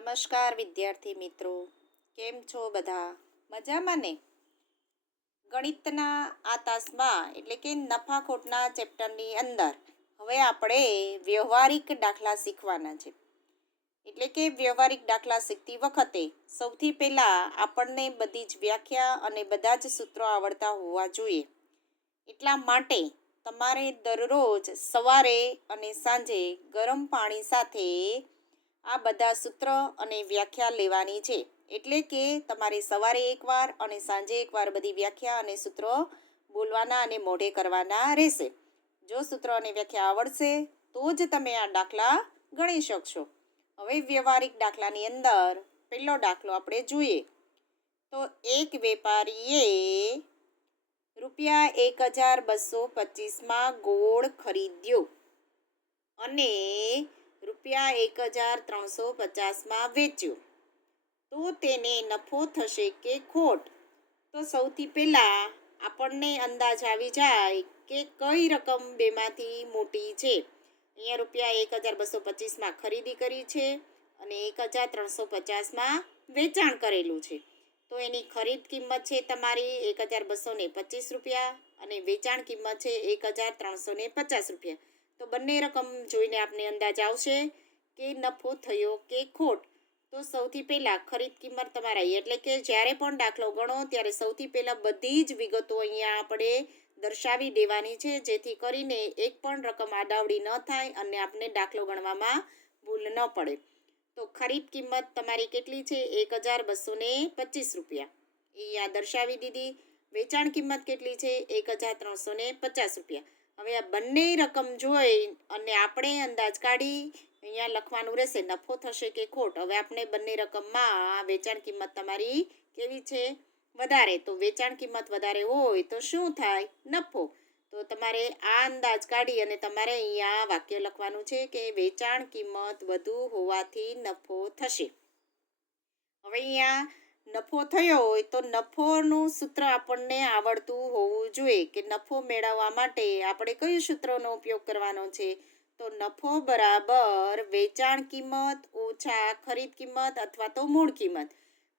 નમસ્કાર વિદ્યાર્થી મિત્રો. કેમ છો બધા? મજામાં ને? ગણિતના આ તાસમાં એટલે કે નફાખોટના ચેપ્ટરની અંદર હવે આપણે વ્યવહારિક દાખલા શીખવાના છે. એટલે કે વ્યવહારિક દાખલા શીખતી વખતે સૌથી પહેલાં આપણને બધી જ વ્યાખ્યા અને બધા જ સૂત્રો આવડતા હોવા જોઈએ. એટલા માટે તમારે દરરોજ સવારે અને સાંજે ગરમ પાણી સાથે આ બધા સૂત્ર અને વ્યાખ્યા લેવાની છે. એટલે કે તમારે સવારે એકવાર અને સાંજે એકવાર બધી વ્યાખ્યા અને સૂત્રો બોલવાના અને મોઢે કરવાના રહેશે. જો સૂત્ર અને વ્યાખ્યા આવડશે, તો જ તમે આ દાખલા ગણી શકશો. હવે વ્યવહારિક દાખલાની અંદર પહેલો દાખલો આપણે જોઈએ. તો એક વેપારીએ રૂપિયા એક હજાર બસો પચીસમાં ગોળ ખરીદ્યો. અને રૂપિયા એક હજાર ત્રણસો પચાસમાં વેચ્યો. તો તેને નફો થશે કે ખોટ? તો સૌથી પહેલાં આપણને અંદાજ આવી જાય કે કઈ રકમ બેમાંથી મોટી છે. અહીંયા રૂપિયા એક હજાર બસો પચીસમાં ખરીદી કરી છે અને એક હજાર ત્રણસો પચાસમાં વેચાણ કરેલું છે. તો એની ખરીદ કિંમત છે તમારી એક હજાર બસો પચીસ રૂપિયા અને વેચાણ કિંમત છે એક હજાર ત્રણસો પચાસ રૂપિયા. તો બંને રકમ જોઈને આપને અંદાજ આવશે કે નફો થયો કે ખોટ. તો સૌથી પહેલાં ખરીદ કિંમત તમારા એટલે કે જ્યારે પણ દાખલો ગણો, ત્યારે સૌથી પહેલાં બધી જ વિગતો અહીંયા આપણે દર્શાવી દેવાની છે, જેથી કરીને એક પણ રકમ આડાવડી ન થાય અને આપને દાખલો ગણવામાં ભૂલ ન પડે. તો ખરીદ કિંમત તમારી કેટલી છે? એક હજાર બસો પચીસ રૂપિયા. એ આ દર્શાવી દીધી. વેચાણ કિંમત કેટલી છે? એક હજાર ત્રણસો પચાસ રૂપિયા. હવે આ બંને રકમ જોઈ અને આપણે અંદાજ કાઢી અહીંયા લખવાનું રહેશે, નફો થશે કે ખોટ? હવે આપણે બંને રકમમાં વેચાણ કિંમત તમારી કેવી છે? વધારે. તો વેચાણ કિંમત વધારે હોય તો શું થાય? નફો. તો તમારે આ અંદાજ કાઢી અને તમારે અહીંયા વાક્ય લખવાનું છે કે વેચાણ કિંમત વધુ હોવાથી નફો થશે. હવે અહીંયા નફો થયો હોય તો નફોનું સૂત્ર આપણને આવડતું હોવું જોઈએ કે નફો મેળવવા માટે આપણે કયું સૂત્રનો ઉપયોગ કરવાનો છે? તો નફો બરાબર વેચાણ કિંમત, ઓછા ખરીદ કિંમત અથવા તો મૂળ કિંમત.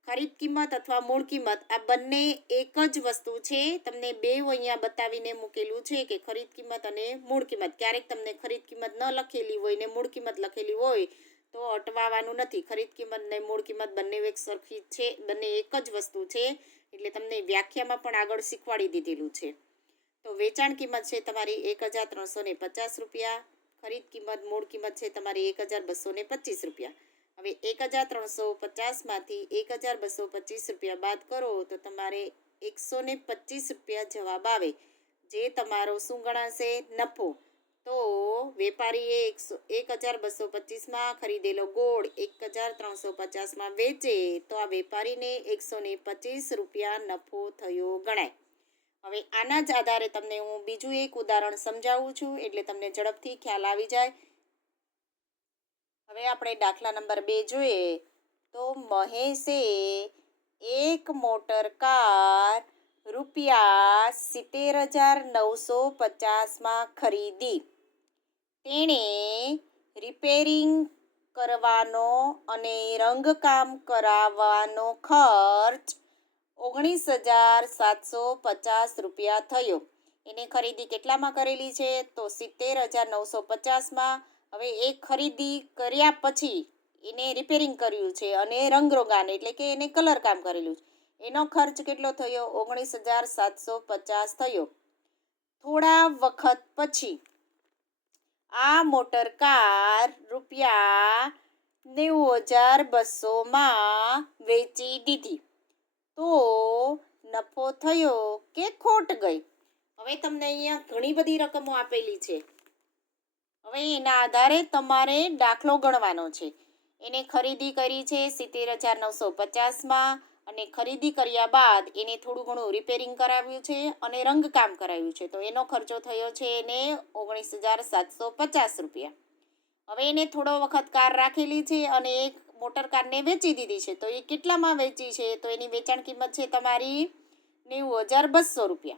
ખરીદ કિંમત અથવા મૂળ કિંમત આ બંને એક જ વસ્તુ છે. તમને બે અહીંયા બતાવીને મૂકેલું છે કે ખરીદ કિંમત અને મૂળ કિંમત. ક્યારેક તમને ખરીદ કિંમત ન લખેલી હોય ને મૂળ કિંમત લખેલી હોય તો અટવાવાનું નથી. ખરીદ કિંમત ને મૂળ કિંમત બંને એક સરખી છે, બંને એક જ વસ્તુ છે. એટલે તમને વ્યાખ્યામાં પણ આગળ શીખવાડી દીધેલું છે. તો વેચાણ કિંમત છે તમારી એક હજાર ત્રણસો ને પચાસ રૂપિયા. ખરીદ કિંમત, મૂળ કિંમત છે તમારી એક હજાર બસો ને પચીસ રૂપિયા. હવે એક હજાર ત્રણસો પચાસમાંથી એક હજાર બસો પચીસ રૂપિયા બાદ કરો તો તમારે એકસો પચીસ રૂપિયા જવાબ આવે. જે તમારો શું ગણાશે નફો. તો વેપારીએ એકસો એક હજાર બસો પચીસમાં ખરીદેલો ગોળ એક હજાર ત્રણસો પચાસમાં વેચે તો આ વેપારીને એકસો ને પચીસ રૂપિયા નફો થયો ગણાય. હવે આના જ આધારે તમને હું બીજું એક ઉદાહરણ સમજાવું છું એટલે તમને ઝડપથી ખ્યાલ આવી જાય. હવે આપણે દાખલા નંબર બે જોઈએ. તો મહેશે એક મોટર કાર રૂપિયા સિત્તેર હજાર નવસો પચાસમાં ખરીદી. તેણે રિપેરિંગ કરવાનો અને રંગકામ કરાવવાનો ખર્ચ ઓગણીસ હજાર સાતસો પચાસ રૂપિયા થયો. એને ખરીદી કેટલામાં કરેલી છે? તો સિત્તેર હજાર નવસો પચાસમાં. હવે એ ખરીદી કર્યા પછી એને રિપેરિંગ કર્યું છે અને રંગરોગાન એટલે કે એને કલર કામ કરેલું છે. એનો ખર્ચ કેટલો થયો? ઓગણીસ હજાર સાતસો પચાસ થયો. થોડા વખત પછી આ મોટર કાર રૂપિયા નેવું હજાર બસોમાં વેચી દીધી. તો નફો થયો કે ખોટ ગઈ? હવે તમને અહીંયા ઘણી બધી રકમો આપેલી છે. હવે એના આધારે તમારે દાખલો ગણવાનો છે. એને ખરીદી કરી છે સિત્તેર હજાર નવસો પચાસમાં અને ખરીદી કર્યા બાદ એને થોડું ઘણું રિપેરિંગ કરાવ્યું છે અને રંગકામ કરાવ્યું છે. તો એનો ખર્ચો થયો છે એને ઓગણીસ હજાર સાતસો પચાસ રૂપિયા. હવે એને થોડો વખત કાર રાખેલી છે અને એક મોટર કારને વેચી દીધી છે. તો એ કેટલામાં વેચી છે? તો એની વેચાણ કિંમત છે તમારી નેવું હજાર બસો રૂપિયા.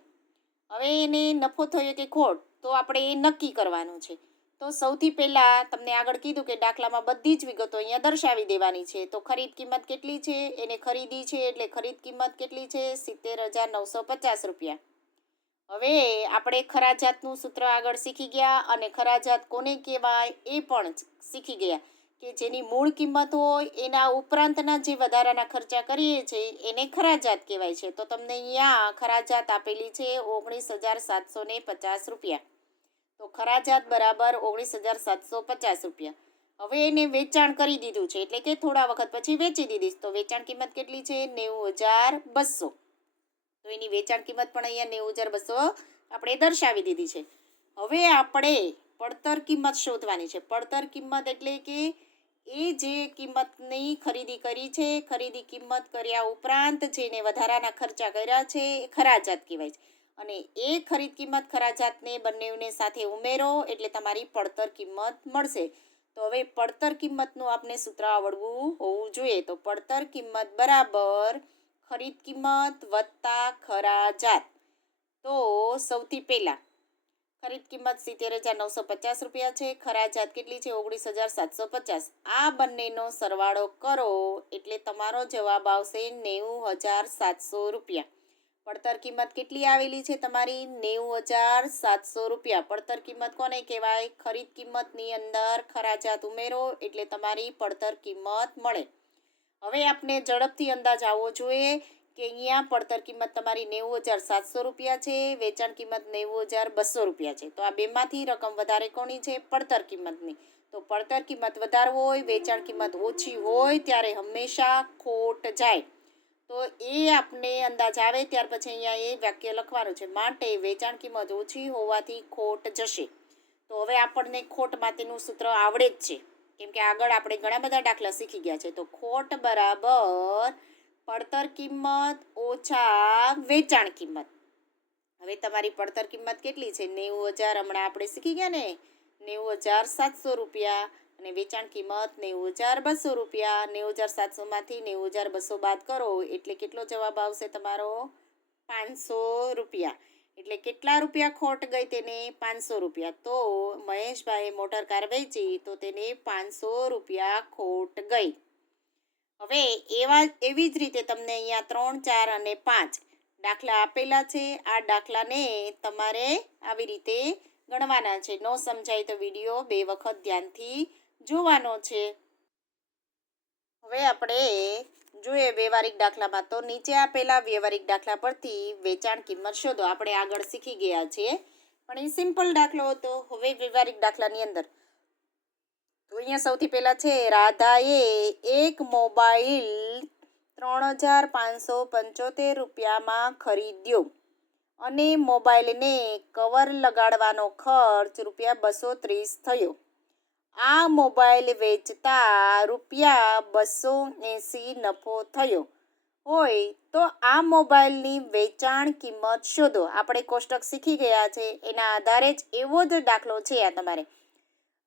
હવે એને નફો થયો કે ખોટ? તો આપણે એ નક્કી કરવાનું છે. તો સૌથી પહેલાં તમને આગળ કીધું કે દાખલામાં બધી જ વિગતો અહીંયા દર્શાવી દેવાની છે. તો ખરીદ કિંમત કેટલી છે? એને ખરીદી છે એટલે ખરીદ કિંમત કેટલી છે? સિત્તેર હજાર નવસો પચાસ રૂપિયા. હવે આપણે ખરાજાતનું સૂત્ર આગળ શીખી ગયા અને ખરાજાત કોને કહેવાય એ પણ શીખી ગયા કે જેની મૂળ કિંમત હોય એના ઉપરાંતના જે વધારાના ખર્ચા કરીએ છીએ એને ખરાજાત કહેવાય છે. તો તમને અહીંયા ખરાજાત આપેલી છે ઓગણીસ હજાર સાતસો પચાસ રૂપિયા. તો ખરાજાત બરાબર ઓગણીસ હજાર સાતસો પચાસ રૂપિયા. હવે એને વેચાણ કરી દીધું છે, એટલે કે થોડા વખત પછી વેચી દીધીશ તો વેચાણ કિંમત કેટલી છે? નેવું હજાર બસો. તો એની વેચાણ કિંમત પણ અહીંયા નેવું હજાર બસો આપણે દર્શાવી દીધી છે. હવે આપણે પડતર કિંમત શોધવાની છે. પડતર કિંમત એટલે કે એ જે કિંમતની ખરીદી કરી છે, ખરીદી કિંમત કર્યા ઉપરાંત જેને વધારાના ખર્ચા કર્યા છે, એ ખરાજાત કહેવાય છે. અને એ ખરીદ કિંમત ખરાજાતને બંનેને સાથે ઉમેરો એટલે તમારી પડતર કિંમત મળશે. તો હવે પડતર કિંમતનું આપણે સૂત્ર આવડવું હોવું જોઈએ. તો પડતર કિંમત બરાબર ખરીદ કિંમત વત્તા ખરાજાત તો સૌથી પહેલાં, ખરીદ કિંમત સિત્તેર હજાર નવસો પચાસ રૂપિયા છે. ખરાજાત કેટલી છે? ઓગણીસ હજાર સાતસો પચાસ. આ બંનેનો સરવાળો કરો એટલે તમારો જવાબ આવશે નેવું હજાર સાતસો રૂપિયા. પડતર કિંમત કેટલી આવેલી છે? તમારી નેવું હજાર સાતસો રૂપિયા. પડતર કિંમત કોને કહેવાય? ખરીદ કિંમતની અંદર ખરાજાત ઉમેરો એટલે તમારી પડતર કિંમત મળે. હવે આપણે ઝડપથી અંદાજ આવવો જોઈએ કે અહીંયા પડતર કિંમત તમારી નેવું હજાર સાતસો રૂપિયા છે, વેચાણ કિંમત નેવું હજાર બસો રૂપિયા છે. તો આ બેમાંથી રકમ વધારે કોની છે? પડતર કિંમતની. તો પડતર કિંમત વધારે હોય, વેચાણ કિંમત ઓછી હોય, ત્યારે હંમેશા ખોટ જાય. તો એ આપને અંદાજ આવે, ત્યાર પછી અહીંયા એ વાક્ય લખવાનું છે, માટે વેચાણ કિંમત ઓછી હોવાથી ખોટ જશે. તો હવે આપણને ખોટ માટેનું સૂત્ર આવડે જ છે. કેમ કે આગળ આપણે ઘણા બધા દાખલા શીખી ગયા છે. તો ખોટ બરાબર પડતર કિંમત ઓછા વેચાણ કિંમત. હવે તમારી પડતર કિંમત કેટલી છે? નેવું હજાર હમણાં આપણે શીખી ગયા ને? નેવું હજાર સાતસો રૂપિયા. અને વેચાણ કિંમત નેવું હજાર બસો રૂપિયા નેવું હજાર સાતસોમાંથી નેવું હજાર બસો બાદ કરો, એટલે કેટલો જવાબ આવશે તમારો? પાંચસો રૂપિયા. એટલે કેટલા રૂપિયા ખોટ ગઈ તેને? પાંચસો રૂપિયા. તો મહેશભાઈએ મોટર કાર વેચી તો તેને પાંચસો રૂપિયા ખોટ ગઈ. હવે એવા, એવી જ રીતે તમને અહીંયા ત્રણ, ચાર અને પાંચ દાખલા આપેલા છે. આ દાખલાને તમારે આવી રીતે ગણવાના છે. ન સમજાય તો વીડિયો બે વખત ધ્યાનથી જોવાનો છે. હવે આપણે જોઈએ વ્યવહારિક દાખલામાં તો નીચે આપેલા વ્યવહારિક દાખલા પરથી વેચાણ કિંમત શોધો. આપણે આગળ શીખી ગયા છીએ પણ એ સિમ્પલ દાખલો હતો. હવે વ્યવહારિક દાખલાની અંદર તો અહીંયા સૌથી પહેલાં છે, રાધાએ એક મોબાઈલ ત્રણ હજાર પાંચસો પંચોતેર રૂપિયામાં ખરીદ્યો અને મોબાઈલને કવર લગાડવાનો ખર્ચ રૂપિયા બસો ત્રીસ થયો. આ મોબાઈલ વેચતા રૂપિયા બસો એંસી નફો થયો. હોય તો આ મોબાઈલની વેચાણ કિંમત શોધો. આપણે કોષ્ટક શીખી ગયા છે. એના આધારે જ એવો જ દાખલો છે આ તમારે.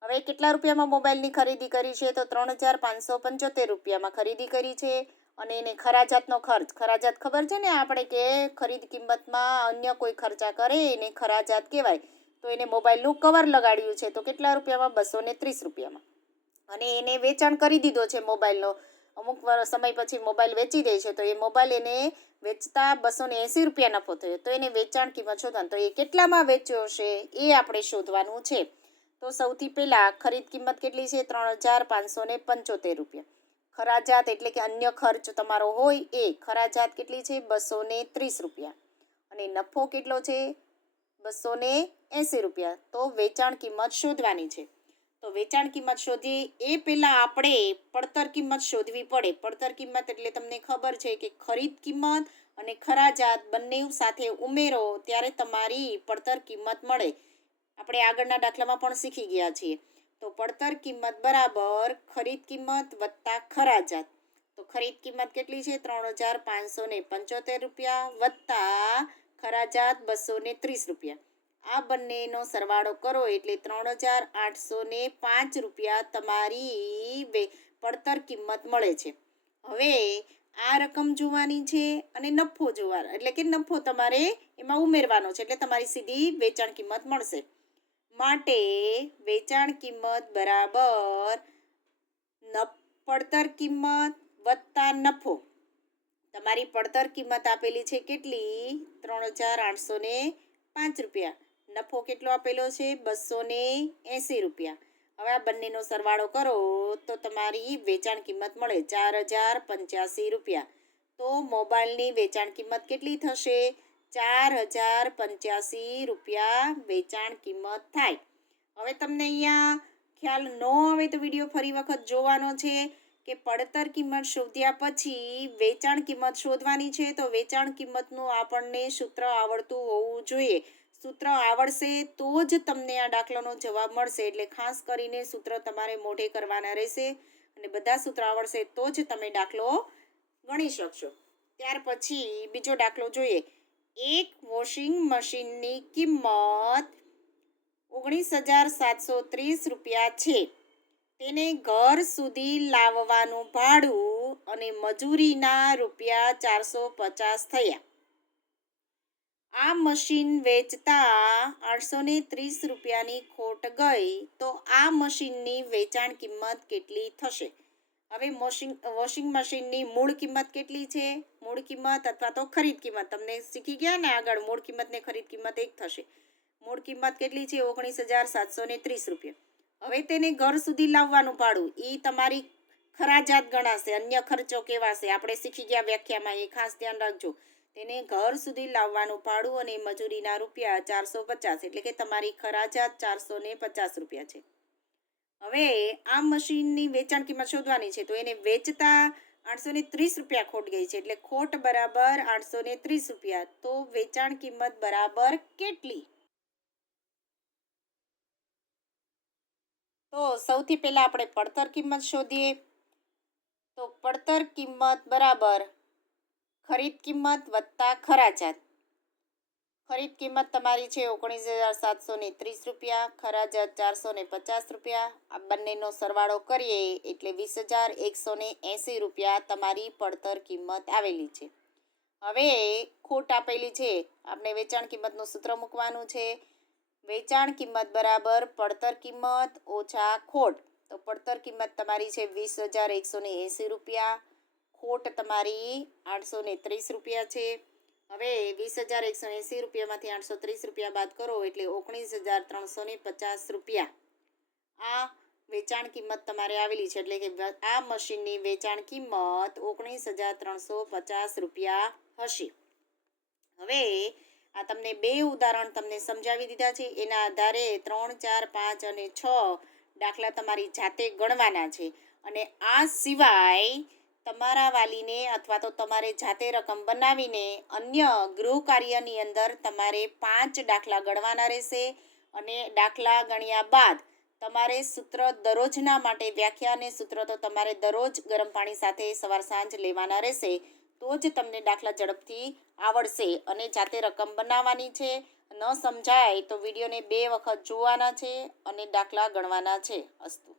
હવે કેટલા રૂપિયામાં મોબાઈલની ખરીદી કરી છે? તો ત્રણ હજાર પાંચસો પંચોતેર રૂપિયામાં ખરીદી કરી છે. અને એને ખરાજાતનો ખર્ચ. ખરાજાત ખબર છે ને આપણે કે ખરીદ કિંમતમાં અન્ય કોઈ ખર્ચા કરે એને ખરાજાત કહેવાય. તો એને મોબાઈલનું કવર લગાડ્યું છે તો કેટલા રૂપિયામાં? બસો ને ત્રીસ રૂપિયામાં. અને એને વેચાણ કરી દીધો છે મોબાઈલનો. અમુક સમય પછી મોબાઈલ વેચી દે છે તો એ મોબાઈલ એને વેચતા બસો ને એંસી રૂપિયા નફો થયો. તો એને વેચાણ કિંમત શોધવાનું. તો એ કેટલામાં વેચ્યો છે એ આપણે શોધવાનું છે. તો સૌથી પહેલાં ખરીદ કિંમત કેટલી છે? ત્રણ હજાર પાંચસો ને પંચોતેર રૂપિયા. ખરાજાત એટલે કે અન્ય ખર્ચ તમારો હોય એ ખરાજાત કેટલી છે? બસો ત્રીસ રૂપિયા. અને નફો કેટલો છે? બસો એંસી રૂપિયા. તો વેચાણ કિંમત શોધવાની છે. તો વેચાણ કિંમત શોધીએ. એ પહેલાં આપણે પડતર કિંમત શોધવી પડે. પડતર કિંમત એટલે તમને ખબર છે કે ખરીદ કિંમત અને ખરાજાત બંને સાથે ઉમેરો ત્યારે તમારી પડતર કિંમત મળે. આપણે આગળના દાખલામાં પણ શીખી ગયા છીએ. તો પડતર કિંમત બરાબર ખરીદ કિંમત વત્તા ખરાજાત તો ખરીદ કિંમત કેટલી છે? ત્રણ હજાર પાંચસો પંચોતેર રૂપિયા વત્તા ખરાજાત બસો ત્રીસ રૂપિયા. આ બંનેનો સરવાળો કરો એટલે ત્રણ હજાર આઠસો ને પાંચ રૂપિયા તમારી પડતર કિંમત મળે છે. હવે આ રકમ જોવાની છે અને નફો જોવાનો, એટલે કે નફો તમારે એમાં ઉમેરવાનો છે, એટલે તમારી સીધી વેચાણ કિંમત મળશે. માટે વેચાણ કિંમત બરાબર પડતર કિંમત વત્તા નફો. તમારી પડતર કિંમત આપેલી છે કેટલી? ત્રણ હજાર આઠસો ને પાંચ રૂપિયા. નફો કેટલો આપેલો છે? બસો ને એંસી રૂપિયા. હવે આ બંનેનો સરવાળો કરો તો તમારી વેચાણ કિંમત મળે ચાર હજાર પંચ્યાસી રૂપિયા. તો મોબાઈલની વેચાણ કિંમત કેટલી થશે? ચાર હજાર પંચ્યાસી રૂપિયા વેચાણ કિંમત થાય. હવે તમને અહીંયા ખ્યાલ ન આવે તો વીડિયો ફરી વખત જોવાનો છે કે પડતર કિંમત શોધ્યા પછી વેચાણ કિંમત શોધવાની છે તો વેચાણ કિંમતનું આપણને સૂત્ર આવડતું હોવું જોઈએ. સૂત્ર આવડશે તો જ તમને આ દાખલાનો જવાબ મળશે. એટલે ખાસ કરીને સૂત્ર તમારે મોઢે કરવાના રહેશે અને બધા સૂત્ર આવડશે તો જ તમે દાખલો ગણી શકશો. ત્યાર પછી બીજો દાખલો જોઈએ. એક વોશિંગ મશીનની કિંમત ઓગણીસ હજાર સાતસો ત્રીસ રૂપિયા છે. તેને ઘર સુધી લાવવાનું ભાડું અને મજૂરીના રૂપિયા ચારસો પચાસ થયા. આ મશીન વેચતા આઠસો ને ત્રીસ રૂપિયાની ખોટ ગઈ, તો આ મશીનની વેચાણ કિંમત કેટલી થશે? હવે વોશિંગ વોશિંગ મશીનની મૂળ કિંમત કેટલી છે? મૂળ કિંમત અથવા તો ખરીદ કિંમત. તમને શીખી ગયા ને આગળ? મૂળ કિંમત ને ખરીદ કિંમત એક થશે. મૂળ કિંમત કેટલી છે? ઓગણીસ હજાર સાતસો ને ત્રીસ રૂપિયા. હવે તેને ઘર સુધી લાવવાનું ભાડું. એ તમારી ખરાજાત ગણાશે. અન્ય ખર્ચો કેવાશે આપણે શીખી ગયા વ્યાખ્યામાં. એ ખાસ ધ્યાન રાખજો. તેને ઘર સુધી લાવવાનું ભાડું અને મજૂરીના રૂપિયા ચારસો પચાસ, એટલે કે તમારી ખરાજાત ચારસો ને પચાસ રૂપિયા છે. હવે આ મશીનની વેચાણ કિંમત શોધવાની છે, તો એને વેચતા આઠસો ને ત્રીસ રૂપિયા ખોટ ગઈ છે, એટલે ખોટ બરાબર આઠસો ને ત્રીસ રૂપિયા. તો વેચાણ કિંમત બરાબર કેટલી? તો સૌથી પહેલા આપણે પડતર કિંમત શોધીએ. તો પડતર કિંમત બરાબર ખરીદ કિંમત વત્તા ખરાજાત ખરીદ કિંમત તમારી છે ઓગણીસ હજાર સાતસો ને ત્રીસ રૂપિયા ખરાજાત ચારસો ને પચાસ રૂપિયા. આ બંનેનો સરવાળો કરીએ એટલે વીસ હજાર એકસો ને એંસી રૂપિયા તમારી પડતર કિંમત આવેલી છે. હવે ખોટ આપેલી છે. આપણે વેચાણ કિંમતનું સૂત્ર મૂકવાનું છે. વેચાણ કિંમત બરાબર પડતર કિંમત ઓછા ખોટ. તો પડતર કિંમત તમારી છે વીસ હજાર એકસો ને એંસી રૂપિયા. ખોટ તમારી આઠસો ત્રીસ રૂપિયા છે. હવે વીસ હજાર એકસો એંસી રૂપિયામાંથી આઠસો ત્રીસ રૂપિયા બાદ કરો એટલે ઓગણીસ હજાર ત્રણસો ને પચાસ રૂપિયા. આ વેચાણ કિંમત તમારે આવેલી છે એટલે કે આ મશીનની વેચાણ કિંમત ઓગણીસ હજાર ત્રણસો પચાસ રૂપિયા હશે. હવે આ તમને બે ઉદાહરણ તમને સમજાવી દીધા છે. એના આધારે ત્રણ ચાર પાંચ અને છ દાખલા તમારી જાતે ગણવાના છે. અને આ સિવાય તમારા વાલીને અથવા તો તમારે જાતે રકમ બનાવીને અન્ય ગૃહ કાર્યની અંદર તમારે પાંચ દાખલા ગણવાના રહેશે અને દાખલા ગણ્યા બાદ તમારે સૂત્ર દરરોજના માટે વ્યાખ્યા અને સૂત્ર તો તમારે દરરોજ ગરમ પાણી સાથે સવાર સાંજ લેવાના રહેશે, તો જ તમને દાખલા ઝડપથી આવડશે અને જાતે રકમ બનાવવાની છે. ન સમજાય તો વિડીયોને બે વખત જોવાના છે અને દાખલા ગણવાના છે અસ્તુ.